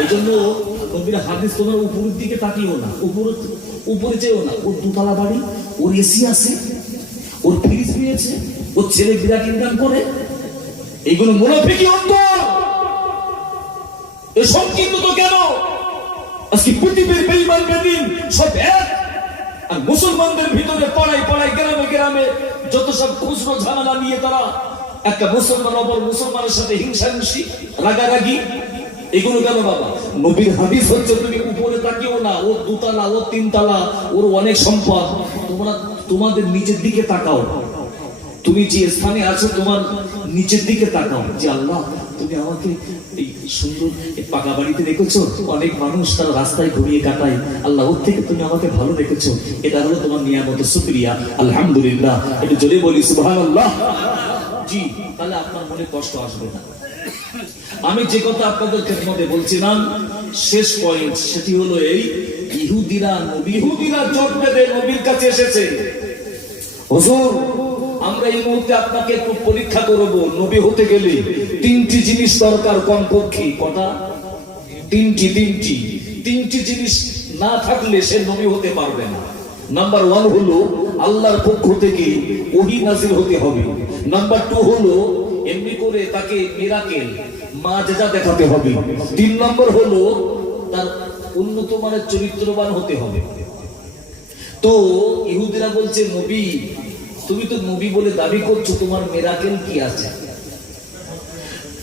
এই জন্য নবীর হাদিস তোমার উপরের দিকে তাকিও না, উপরে চেয়েও না। ওর দুতলা বাড়ি, ওর এসি আছে, ওর ফ্রিজ পেয়েছে, ওর ছেলে বিরাট ইনকাম করে, এইগুলো মুনাফিকি অন্তর। এ সংকীর্ণ কেন? আজকে পৃথিবীর বেঈমান বেদিন সব এক, আর মুসলমানদের ভিতরে পাড়ায় গ্রামে গ্রামে যত সব খুচরো ঝামেলা নিয়ে তারা একটা মুসলমান অপর মুসলমানের সাথে হিংসাহিংসি, রাগারাগি, এগুলো কেন বাবা? নবীর হাদিস হচ্ছে তুমি উপরে তাকিও না, ওর দুতলা, ওর তিনতলা, ওর অনেক সম্পদ। তোমরা তোমাদের নিচের দিকে তাকাও। তুমি যে স্থানে আছো তোমার নিচের দিকে তাকাও, যে আল্লাহ তুমি আমাকে এই সুন্দর পাকা বাড়িতে রেখেছো, অনেক মানুষ তারা রাস্তায় ঘুরিয়ে কাটায়, আল্লাহ ওর থেকে তুমি আমাকে ভালো রেখেছো, এটা হলো তোমার নিয়ামতের শুকরিয়া, আলহামদুলিল্লাহ। একটু জোরে বলি সুবহানাল্লাহ। জি, তাহলে আপনার মনে কষ্ট আসবে না। আমি যে কথা আপনাদের খেদমতে বলছিলাম, শেষ পয়েন্ট, সেটি হলো এই, ইহুদিরা জোট বেঁধে নবীর কাছে এসেছে, হুজুর আমরা এই মুহূর্তে আপনাকে একটু পরীক্ষা করব, নবী হতে গেলে তিনটি জিনিস দরকার কমপক্ষে। কটা? তিনটি জিনিস না থাকলে সে নবী হতে পারবে না। নাম্বার 1 হলো আল্লাহর পক্ষ থেকে ওহী নাযিল হতে হবে। নাম্বার 2 হলো এমনি করে তাকে মিরাকেল, মাযজা দেখাতে হবে। 3 নম্বর হলো তার উন্নত মানের চরিত্রবান হতে হবে। তো ইহুদিরা বলছে, নবী তুমি তো নবী বলে দাবি করছো, তোমার মিরাকেল কি আছে,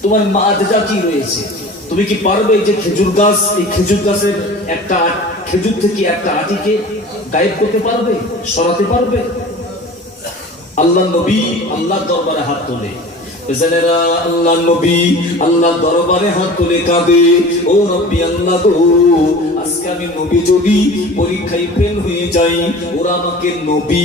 তোমার মাযজা কি রয়েছে? তুমি কি পারবে যে খেজুর গাছ, এই খেজুর গাছের একটা খেজুর থেকে একটা আটিকে গায়েব করতে পারবে, সরাতে পারবে? আল্লাহ নবী আল্লাহর দরবারে হাত তোলে, আল্লাহ নবী আল্লাহ দরবারে হাত তুলে কাঁদে, ও রব্বি আল্লাহ গো, আজকে আমি নবী যদি পরীক্ষায় ফেল হয়ে যাই, ওরা আমাকে নবী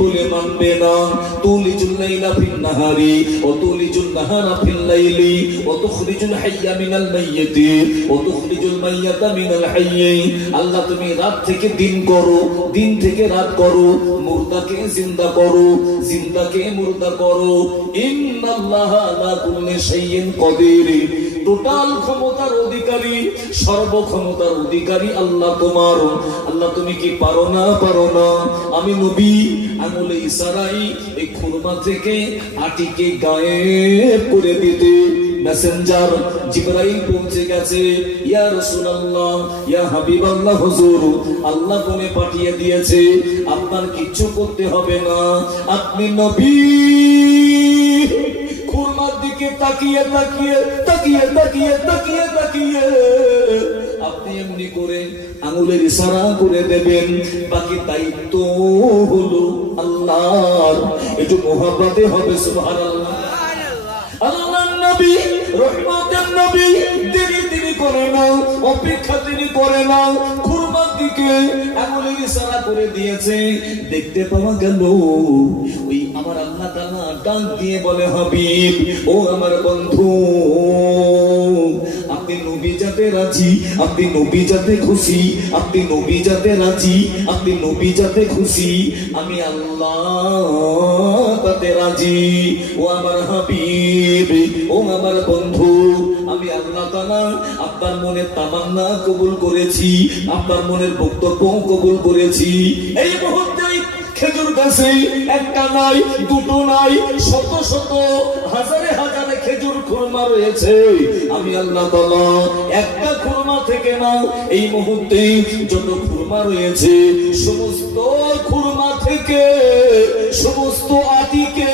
বলে মানবে না। তুলিজুল লাইলা ফিন নাহারি ওয়া তুলিজুল নাহারা ফিল লাইলি ওয়া তুখরিজুল হাইয়া মিনাল মাইয়িতি ওয়া তুখরিজুল মাইয়াতা মিনাল হাইয়্যি। আল্লাহ তুমি রাত থেকে দিন করো, দিন থেকে রাত করো, মুর্দাকে জিন্দা করো, জিন্দাকে মুর্দা করো। ইন্নাল্লাহ আলা কুল্লি শাইইন কাদির। টোটাল ক্ষমতার অধিকারী, সর্বক্ষমতার অধিকারী আল্লাহ তোমার। আল্লাহ তুমি কি পারো না? আমি নবী আঙুলে ইশারায় এই খুরমা থেকে আটিকে গায়েব করে দিতে মেসেঞ্জার জিবরাইল পৌঁছে গেছে। ইয়া রাসূলুল্লাহ, ইয়া হাবিবাল্লাহ, হুজুর আল্লাহ বলে পাঠিয়ে দিয়েছে, আপনার কিচ্ছু করতে হবে না। আপনি নবী খুরমার দিকে তাকিয়ে আপনি এমনি করে আঙুলের ইশারা করে দেবেন, বাকি দায়িত্ব হলো আল্লাহর। একটু মুহাব্বতে হবে সুবহানাল্লাহ। আল্লাহর নবী, রহমতের নবী, দেরি করে নাও, অপেক্ষা তিনি করে নাও। খুরমার দিকে আঙুলের ইশারা করে দিয়েছে, দেখতে পাওয়া গেল ওই আমার আল্লাহ তাআলা ডাক দিয়ে বলে, হাবিব ও আমার বন্ধু, আপনি নবী যাতে রাজি, আপনি নবী যাতে খুশি, আপনি নবী যাতে রাজি, আপনি নবী যাতে খুশি, আমি আল্লাহ তাতে রাজি। ও আমার হাবিব, ও আমার বন্ধু, আমি আল্লাহ তাআলা আপনার মনের তামান্না কবুল করেছি, আপনার মনের বক্তব্য কবুল করেছি। এই মুহূর্তে খেজুর গাছে একটা নাই, দুটো নাই, শত শত হাজারে হাজারে খেজুর খুরমা রয়েছে। আমি আল্লাহ তাআলা একটা খুরমা থেকে না, এই মুহূর্তে যত খুরমা রয়েছে সমস্ত খুরমা থেকে সমস্ত আটিকে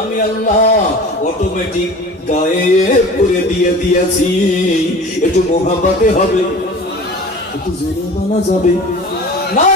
আমি আল্লাহ অটোমেটিক গায়েব করে দিয়েছি। একটু মুহাব্বতে হবে, একটু জোরে বলা যাবে না?